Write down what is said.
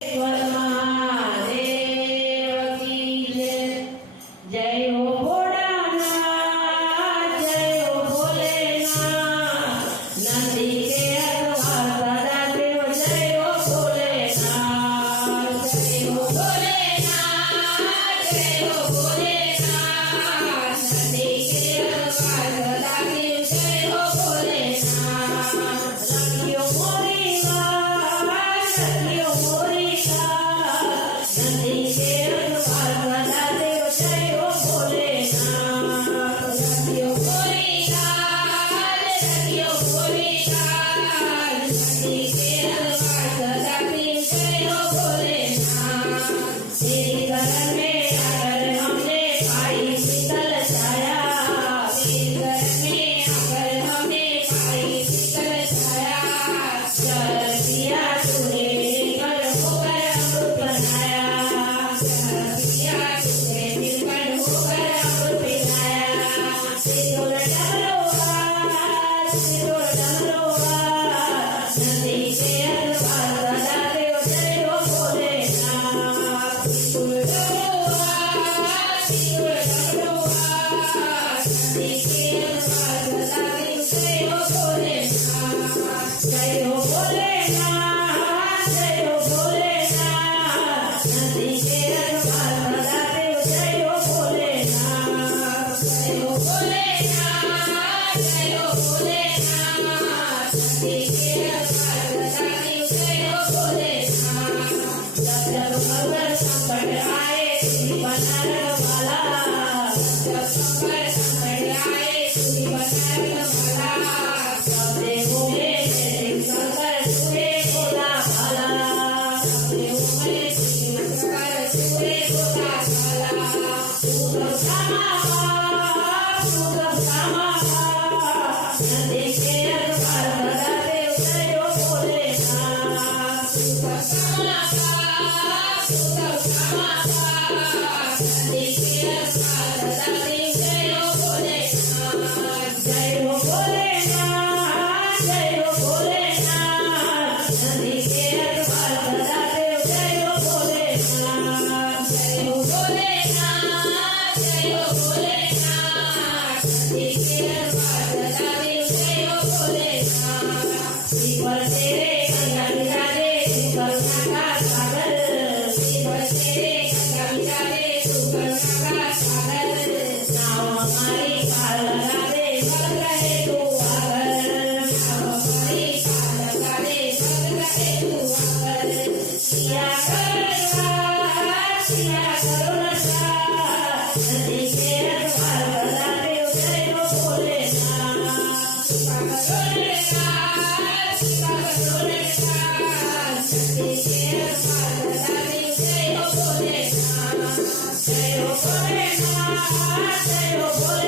ईश्वर महादेव की जय। जय हो भोलानाथ, जय हो भोलेनाथ, नंदी के अगवा सदा देव। जय हो भोलेनाथ, जय हो भोलेनाथ, जय हो भोलेनाथ, नंदी के अगवा सदा देव। जय हो भोलेनाथ। रखियो मोरी बात, रखियो मोरी बात, नंदी के अगवा सदा देव। जय हो भोलेनाथ। रखियो मोरी बात, रखियो मोरी बात, नंदी के अगवा सदा देव। जय हो भोलेनाथ। तेरी गगन में आकर हमने पाई शीतल छाया, तेरी गगन में आकर हमने पाई शीतल छाया। चल पिया तूने मिलकर होकर अमृत बनाया, चल पिया तूने मिलकर होकर अमृत पिलाया। सिंदूर डमरुआ, सिंदूर डमरुआ, नंदी के अगवा सदा देव। जय हो भोलेनाथ। सिंदूर डमरुआ, सिंदूर डमरुआ, नंदी के अगवा सदा देव। जय हो भोलेनाथ। जय हो भोलेनाथ, जय हो भोलेनाथ, नंदी के अगवा सदा देव। जय हो भोलेनाथ। जय हो भोलेनाथ, जय हो भोलेनाथ, नंदी के अगवा सदा देव। जय हो भोलेनाथ। जब जब मगर संकट आए तुझी बना रखवाला, जब संकट आए तुझी बना रखवाला। सब देवों में तेरे शंकर तुझे भोला भाला, सब देवों में तेरे शंकर तुझे भोला भाला। तू तो सामा, तू तो सामा, नंदी के अगवा सदा देव। जय हो भोलेनाथ। तू तो सामा, तू तो सामा, नंदी के अगवा सदा देव। जय हो भोलेनाथ। जय हो भोलेनाथ, जय हो भोलेनाथ, नंदी के अगवा सदा देव। जय हो भोलेनाथ। जय हो भोलेनाथ, जय हो भोलेनाथ, नंदी के अगवा सदा देव। जय हो भोलेनाथ। शिवर तेरे गंगा विराजे तू करुणा का सागर, शिवर तेरे गंगा विराजे तू करुणा का सागर। नाव हमारी पार लगा दे बल रहे तू आकर, नाव हमारी पार लगा दे बल रहे तू आकर। सिया करुणा, सिया करुणा, नंदी के अगवा सदा देव। जय हो भोलेनाथ। शिवा करुणा, शिवा करुणा, नंदी के अगवा सदा देव। जय हो भोलेनाथ। जय हो भोलेनाथ, जय हो भोलेनाथ।